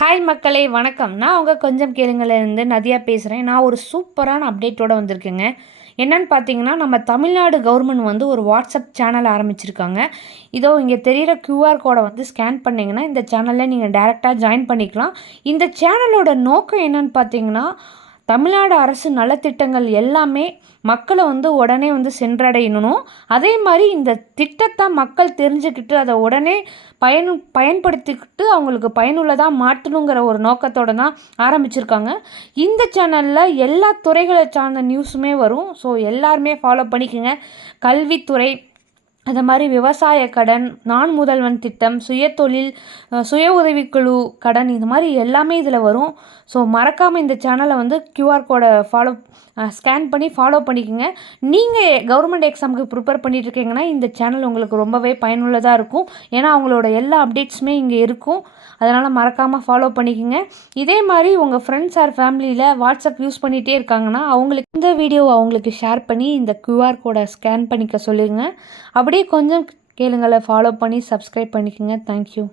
Hi மக்களே வணக்கம். நான் உங்கள் கொஞ்சம் கேளுங்கலேருந்து நதியா பேசுகிறேன். நான் ஒரு சூப்பரான அப்டேட்டோடு வந்திருக்கேங்க. என்னன்னு பார்த்தீங்கன்னா, நம்ம தமிழ்நாடு கவர்மெண்ட் வந்து ஒரு வாட்ஸ்அப் சேனல் ஆரம்பிச்சிருக்காங்க. இதோ இங்கே தெரிகிற கியூஆர் கோடை வந்து ஸ்கேன் பண்ணிங்கன்னா இந்த சேனலில் நீங்கள் டைரெக்டாக ஜாயின் பண்ணிக்கலாம். இந்த சேனலோட நோக்கம் என்னன்னு பார்த்தீங்கன்னா, தமிழ்நாடு அரசு நலத்திட்டங்கள் எல்லாமே மக்களை வந்து உடனே வந்து சென்றடையணும். அதே மாதிரி இந்த திட்டத்தை மக்கள் தெரிஞ்சுக்கிட்டு அதை உடனே பயன்படுத்திக்கிட்டு அவங்களுக்கு பயனுள்ளதாக மாற்றணுங்கிற ஒரு நோக்கத்தோடு தான் ஆரம்பிச்சிருக்காங்க. இந்த சேனலில் எல்லா துறைகளை சார்ந்த நியூஸுமே வரும். ஸோ எல்லாருமே ஃபாலோ பண்ணிக்கோங்க. கல்வித்துறை, அது மாதிரி விவசாய கடன், நான் முதல்வன் திட்டம், சுயதொழில், சுய உதவிக்குழு கடன், இது மாதிரி எல்லாமே இதில் வரும். ஸோ மறக்காமல் இந்த சேனலை வந்து கியூஆர் கோடை ஸ்கேன் பண்ணி ஃபாலோ பண்ணிக்கோங்க. நீங்கள் கவர்மெண்ட் எக்ஸாமுக்கு ப்ரிப்பேர் பண்ணிகிட்ருக்கீங்கன்னா இந்த சேனல் உங்களுக்கு ரொம்பவே பயனுள்ளதாக இருக்கும். ஏன்னா அவங்களோட எல்லா அப்டேட்ஸுமே இங்கே இருக்கும். அதனால் மறக்காமல் ஃபாலோ பண்ணிக்கோங்க. இதே மாதிரி உங்கள் ஃப்ரெண்ட்ஸ் ஆர் ஃபேமிலியில் வாட்ஸ்அப் யூஸ் பண்ணிகிட்டே இருக்காங்கன்னா அவங்களுக்கு இந்த வீடியோவை அவங்களுக்கு ஷேர் பண்ணி இந்த கியூஆர் கோடை ஸ்கேன் பண்ணிக்க சொல்லுங்கள். அப்படியே கொஞ்சம் கேளுங்களை ஃபாலோ பண்ணி சப்ஸ்கிரைப் பண்ணிக்கோங்க. தேங்க்யூ.